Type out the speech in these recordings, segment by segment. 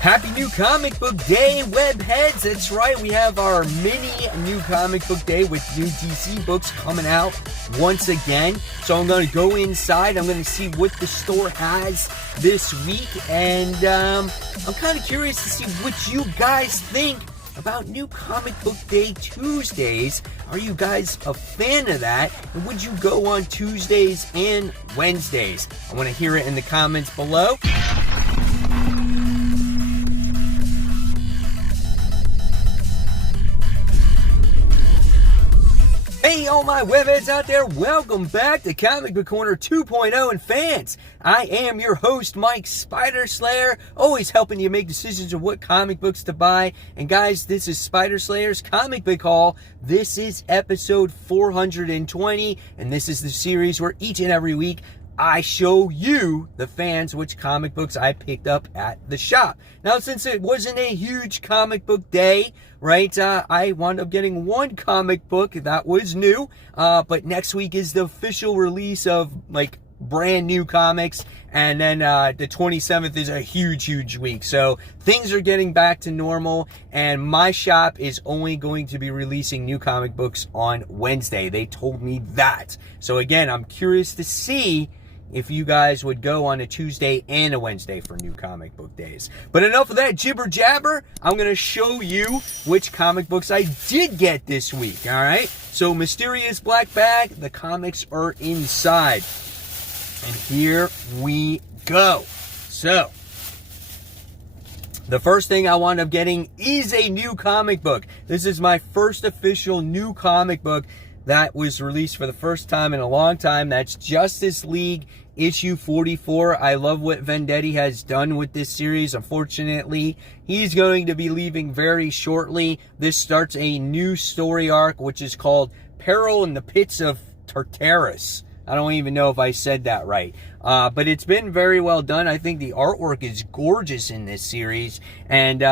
Happy New Comic Book Day, webheads! That's right, we have our mini New Comic Book Day with new DC books coming out once again. So I'm going to go inside, I'm going to see what the store has this week, and I'm kind of curious to see what you guys think about New Comic Book Day Tuesdays. Are you guys a fan of that? And would you go on Tuesdays and Wednesdays? I want to hear it in the comments below. Hey, all my webheads out there, welcome back to Comic Book Corner 2.0 and fans. I am your host, Mike Spider Slayer, always helping you make decisions of what comic books to buy. And guys, this is Spider Slayer's Comic Book Haul. This is episode 420, and this is the series where each and every week I show you, the fans, which comic books I picked up at the shop. Now, since it wasn't a huge comic book day, right, I wound up getting one comic book that was new, but next week is the official release of, like, brand new comics, and then the 27th is a huge week. So things are getting back to normal, and my shop is only going to be releasing new comic books on Wednesday. They told me that. So again, I'm curious to see if you guys would go on a Tuesday and a Wednesday for new comic book days. But enough of that jibber jabber. I'm going to show you which comic books I did get this week, all right? So, mysterious black bag, the comics are inside. And here we go. So, the first thing I wound up getting is a new comic book. This is my first official new comic book that was released for the first time in a long time. That's Justice League issue 44. I love what Venditti has done with this series. Unfortunately, he's going to be leaving very shortly. This starts a new story arc, which is called Peril in the Pits of Tartarus. I don't even know if I said that right. But it's been very well done. I think the artwork is gorgeous in this series. And,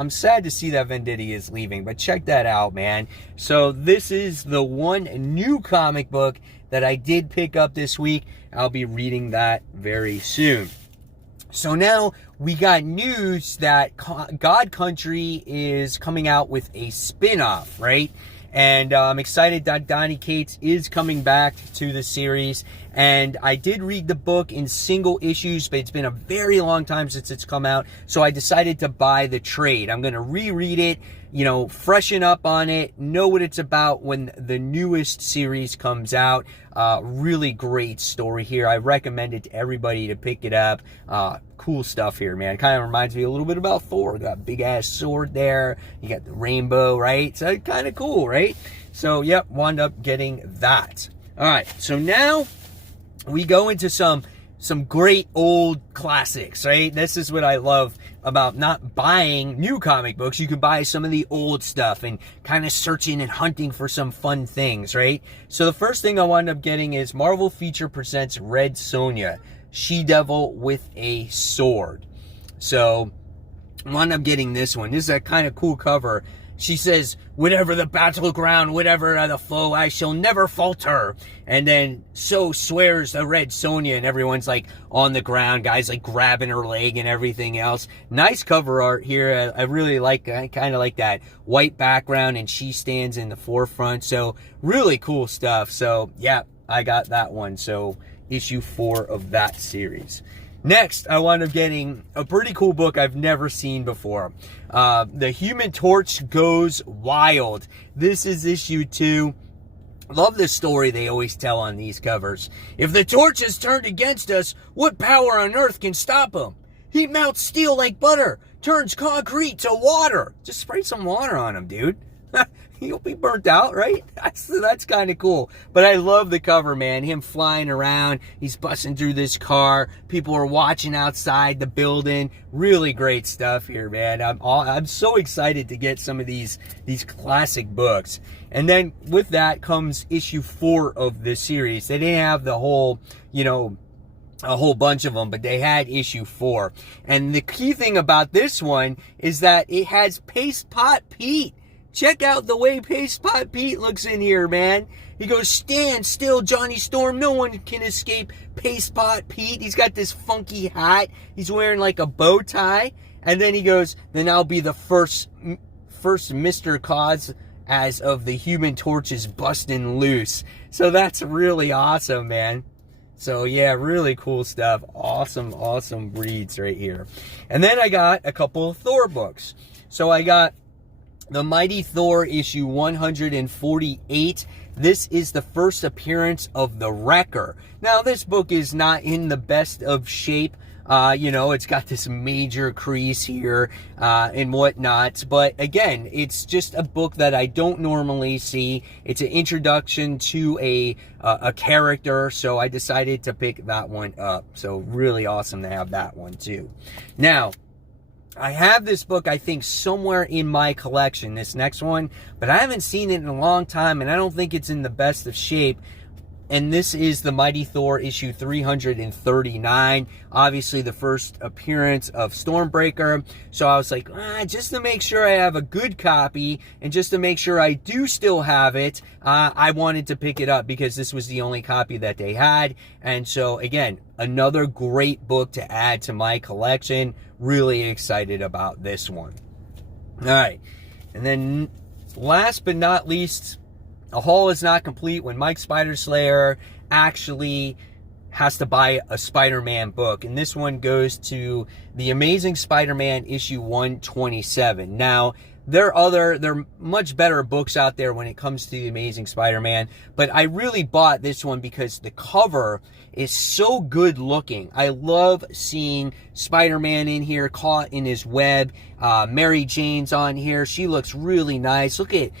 I'm sad to see that Venditti is leaving, but check that out, man. So this is the one new comic book that I did pick up this week. I'll be reading that very soon. So now we got news that God Country is coming out with a spin-off, right? And I'm excited that Donny Cates is coming back to the series. And I did read the book in single issues, but it's been a very long time since it's come out. So I decided to buy the trade. I'm going to reread it, freshen up on it, know what it's about when the newest series comes out. Really great story here. I recommend it to everybody to pick it up. Cool stuff here, man. Kind of reminds me a little bit about Thor. Got a big-ass sword there. You got the rainbow, right? So kind of cool, right? So, yep, wound up getting that. All right, so now we go into some great old classics, right? This is what I love about not buying new comic books. You can buy some of the old stuff and kind of searching and hunting for some fun things, right? So the first thing I wound up getting is Marvel Feature presents Red Sonja, She-Devil with a Sword. So I wound up getting this one. This is a kind of cool cover. She says, "Whatever the battleground, whatever the foe, I shall never falter." And then so swears the Red Sonja, and everyone's like on the ground, guys like grabbing her leg and everything else. Nice cover art here. I really like, I kind of like that white background, and she stands in the forefront. So really cool stuff. So yeah, I got that one. So issue 4 of that series. Next, I wound up getting a pretty cool book I've never seen before. The Human Torch Goes Wild. This is issue 2. Love the story they always tell on these covers. If the torch is turned against us, what power on earth can stop him? He melts steel like butter, turns concrete to water. Just spray some water on him, dude. He'll be burnt out, right? That's kind of cool. But I love the cover, man. Him flying around. He's busting through this car. People are watching outside the building. Really great stuff here, man. I'm so excited to get some of these classic books. And then with that comes issue 4 of this series. They didn't have the whole, a whole bunch of them, but they had issue 4. And the key thing about this one is that it has Paste Pot Pete. check out the way Paste Pot Pete looks in here, man. He goes, stand still, Johnny Storm. No one can escape Paste Pot Pete. He's got this funky hat. He's wearing like a bow tie. And then he goes, then I'll be the first Mr. Cause as of the Human Torches busting loose. So that's really awesome, man. So yeah, really cool stuff. Awesome reads right here. And then I got a couple of Thor books. So I got The Mighty Thor issue 148. This is the first appearance of the Wrecker. Now, this book is not in the best of shape. It's got this major crease here and whatnot. But again, it's just a book that I don't normally see. It's an introduction to a character, so I decided to pick that one up. So really awesome to have that one too. Now, I have this book, I think, somewhere in my collection, this next one, but I haven't seen it in a long time, and I don't think it's in the best of shape. And this is The Mighty Thor issue 339. Obviously, the first appearance of Stormbreaker. So I was like, just to make sure I have a good copy, and just to make sure I do still have it, I wanted to pick it up because this was the only copy that they had. And so, again, another great book to add to my collection. Really excited about this one. All right. And then last but not least, a haul is not complete when Mike Spider-Slayer actually has to buy a Spider-Man book. And this one goes to The Amazing Spider-Man issue 127. Now, there are much better books out there when it comes to The Amazing Spider-Man, but I really bought this one because the cover is so good looking. I love seeing Spider-Man in here caught in his web. Mary Jane's on here. She looks really nice. Look at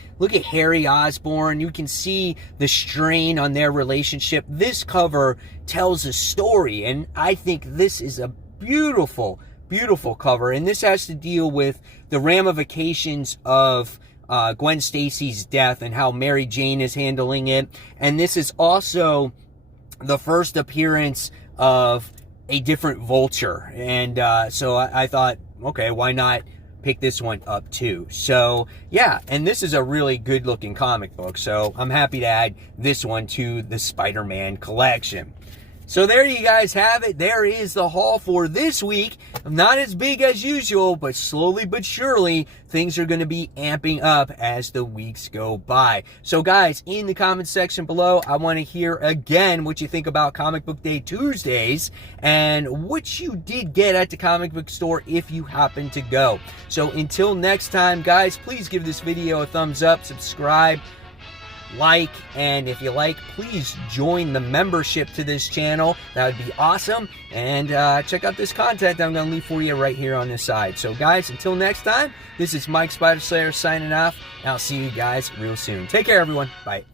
Harry Osborn. You can see the strain on their relationship. This cover tells a story, and I think this is a beautiful cover. And this has to deal with the ramifications of Gwen Stacy's death and how Mary Jane is handling it. And this is also the first appearance of a different Vulture. And so I thought, okay, why not pick this one up too? So yeah, and this is a really good looking comic book. So I'm happy to add this one to the Spider-Man collection. So there you guys have it. There is the haul for this week. Not as big as usual, but slowly but surely, things are going to be amping up as the weeks go by. So guys, in the comment section below, I want to hear again what you think about Comic Book Day Tuesdays and what you did get at the comic book store if you happen to go. So until next time, guys, please give this video a thumbs up, subscribe, like, and if you like, please join the membership to this channel. That would be awesome. And check out this content I'm going to leave for you right here on this side. So guys, until next time, this is Mike Spider-Slayer signing off, and I'll see you guys real soon. Take care, everyone. Bye.